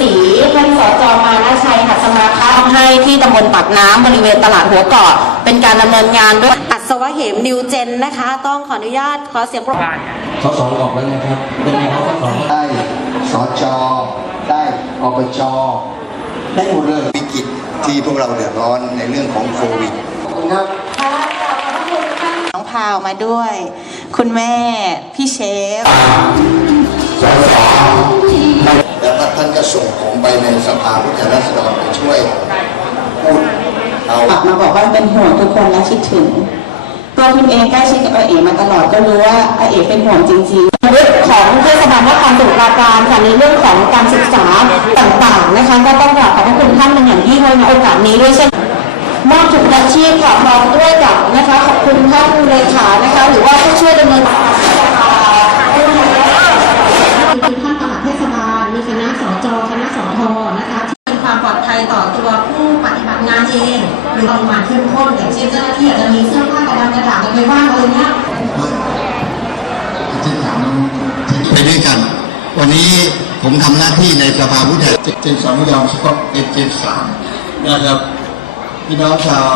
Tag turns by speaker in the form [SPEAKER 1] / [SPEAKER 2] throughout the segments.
[SPEAKER 1] ศรีท่านสจมานาชัยหัตถมาคะให้ที่ตำบลปากน้ำบริเวณตลาดหัวเกาะเป็นการดำเนินงานด้วยอัศวะเหมนิวเจนนะคะ ต้องขออนุญาตขอเสียงปรบมือ
[SPEAKER 2] สสออกแล้วนะครับเป็นไงครับสส
[SPEAKER 3] ได้สจได้อบจได้หมดเลยวิกฤตที่พวกเราเดือดร้อนในเรื่องของโควิดครับ
[SPEAKER 1] น้องพาวมาด้วย คุณแม่พี่เชฟ
[SPEAKER 3] แล้วก็ท่านก็ส่งผมไปในสภาผู้แทนราษฎรไปช่วยพูดเอา
[SPEAKER 4] ฝากมาบอกว่าเป็นห่วงทุกคนและคิดถึงตัวคุณเองใกล้ชิดกับอาเอ๋มาตลอดก็รู้ว่าอาเอ๋เป็นห่วงจริงๆ
[SPEAKER 1] เรื่องของเทศบาลนครสมุทรปราการค่ะในเรื่องของการศึกษาต่างๆนะคะก็ต้องกราบขอบพระคุณท่านเป็นอย่างยิ่งเลยในโอกาสนี้ด้วยเช่นมอบถุงยางชีพค่ะพร้อมด้วยกับนะคะขอบคุณท่านผู้เลขานะคะ หรือว่าผู้ช่วยดำเนินการ
[SPEAKER 5] คือท่านปลัดเทศบาล มีคณะสจคณะสทนะคะที่เป็นความปลอดภัยต่อตัวผู้ปฏิบัติงาน เองหรือปริมาณเข้มข้นอย่างเช่นเจ้าหน้าที่อาจจะมีเสื้อผ้ากระดานกระดาษกันไปบ้างอะไรเงี้ย
[SPEAKER 3] ที่ถามไปด้วยกัน วันนี้ผมทำหน้าที่ในสภาผู้แทนเจนสองยอมสก็เป็นเจนสามนะครับพี่น้องชาว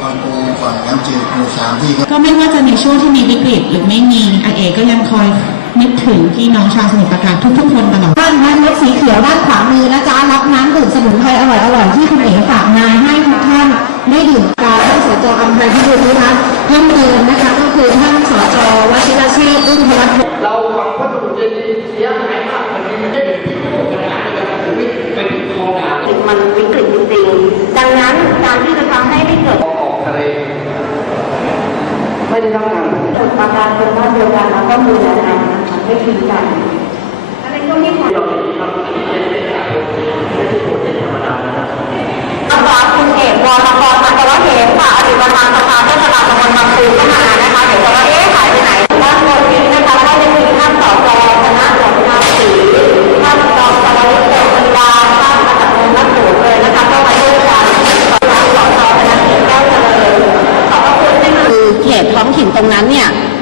[SPEAKER 3] บางปูฝั่งน้ำจืดหมู่สามที่
[SPEAKER 4] ก็ไม่ว่าจะในช่วงที่มีวิกฤตหรือไม่มีอาเอ๋ก็ยังคอย นึกถึงพี่น้องชาวสมุทรปราการทุกๆคนตลอด
[SPEAKER 5] บ้านน้ำเล็กสีเขียวด้านขวามือนะจ๊ะรับน้ำดื่มสมุนไพรอร่อยๆที่คุณเอ๋ฝากมาให้ทุกท่านได้ดื่มการท่านสจอำไพพิบูลนิรัตน์เพิ่มเติมนะคะ ก็คือท่านสจวชิรเชษฐ์อึ้งพลัฒน์
[SPEAKER 6] เราฟังพระสมุทรเจดีย์เสียหายมากมันไม่ได้เป็นที่โฆษณาในการวิทย์เป็นโครงการ
[SPEAKER 1] มันวิกฤตจริงๆดังนั้นการที่จะทำให้ไม่เกิด
[SPEAKER 6] ออกทะเลไม่ได้รับการ
[SPEAKER 1] ผลประการเป็นบ้านเดียวกันแล้วก็ดูแลกันนะคะ ไม่ทิ้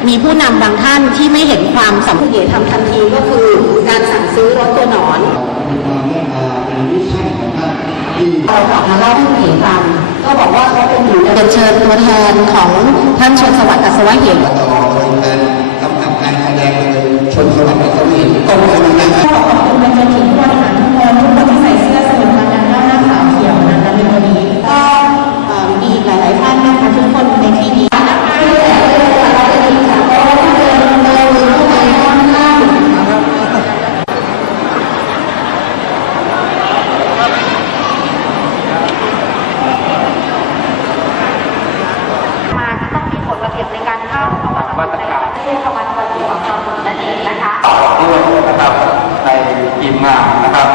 [SPEAKER 1] มีผู้นำบางท่านที่ไม่เห็นความสำคัญทำทันทีก็คือการสั่งซื้อรถตัวหนอน
[SPEAKER 3] มาเมื่อมาเป็นวิชั่นของท่านที่
[SPEAKER 1] เรากลับมาเล่าให้ผู้เห็นฟังก็บอกว่าเขาเป็นอยู่เป็นเชิญตัวแทนของท่านชนสวัสดิ์อัศวะเหม
[SPEAKER 3] ตลอดการกำกับการแสดงเลยชนสวัสดิ์เขาเห็นตรงกันนะครับ
[SPEAKER 4] ขอบคุณเป็นจนถึงผู้บริหารทุกคนทุกคนที่ใส่เสื้อสมุดปราการด้านหน้าขาวเขียวนะและในวันนี้ก็เอ่อมีอีกหลาย ๆ ท่านนะคะทุกคนในที่นี้นะคะ
[SPEAKER 1] มาที่ต้องมีกฎระเบียบในการเข้าเข้ามามาตรการเทศบาลตำบลของเรานั่นเองนะคะ
[SPEAKER 6] ด้วยนะครับ
[SPEAKER 1] อิหมากนะครั
[SPEAKER 6] บ